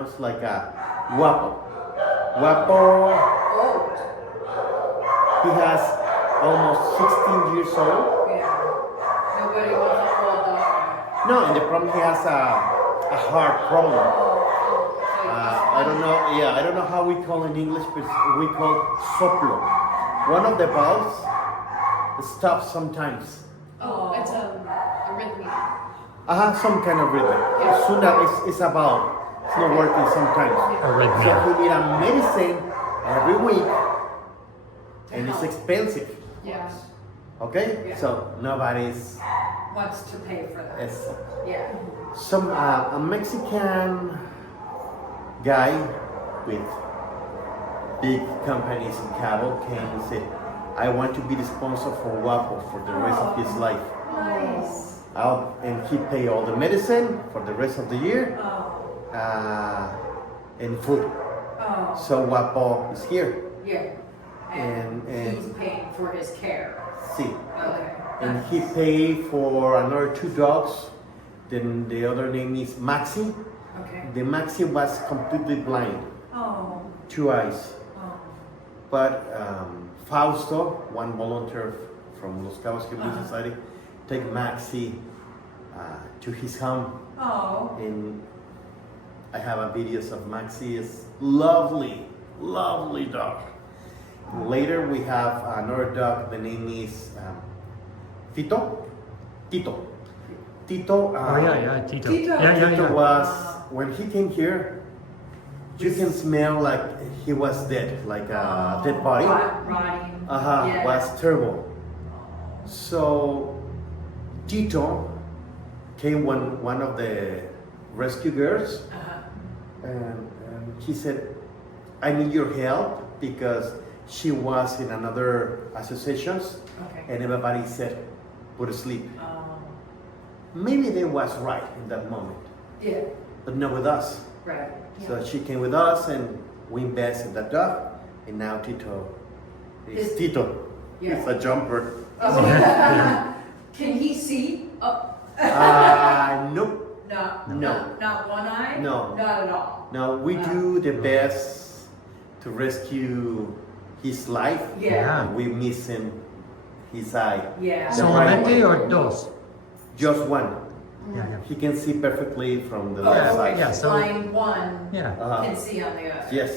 It's like a Guapo. Guapo, Old. he has almost 16 years old. Yeah. Nobody wants a old dog. No, and the problem, he has a heart problem. I don't know, I don't know how we call in English, but we call soplo. One of the valves stops sometimes. Oh, it's arrhythmia. Some kind of rhythm. As soon as it's a valve, it's not working sometimes. Arrhythmia. So he need a medicine every week, and it's expensive. Yeah. Okay, Yeah. so nobody's. Wants to pay for that. It's Yeah. some a Mexican guy with big companies in Cabo came and said, "I want to be the sponsor for Guapo for the rest of his life." Nice. And he pay all the medicine for the rest of the year Oh. and food. Oh. So Guapo is here. Yeah. And he's paying for his care. see, Okay. and he paid for another 2 dogs. Then the other name is Maxi. Okay. The Maxi was completely blind, Oh. 2 eyes. Oh. But Fausto, one volunteer from Los Cabos Humane Society, take Maxi to his home, Oh. and I have a videos of Maxi. It's lovely, lovely dog. Later we have another dog. The name is Tito. Tito. Tito. Tito. Tito. Tito was, when he came here, you can smell like he was dead, like a dead body. Rotting. Yeah. Was terrible. So Tito came when one of the rescue girls, and he said, "I need your help," because she was in another associations, Okay. and everybody said, "Put to sleep." Oh. Maybe they was right in that moment, Yeah. but not with us. Right. So she came with us, and we invested that dog, and now Tito is Tito. Yeah. He's a jumper. Oh. Yeah. Can he see? Oh. Nope. No. Not one eye? No. Not at all. No, we do the best to rescue his life. Yeah. And we miss him, his eye. Yeah. The right Solamente one. or dos? Just one. Yeah, He can see perfectly from the Oh, left okay. side. Yeah, so- Blind one yeah. Uh-huh. can see on the other. Yes.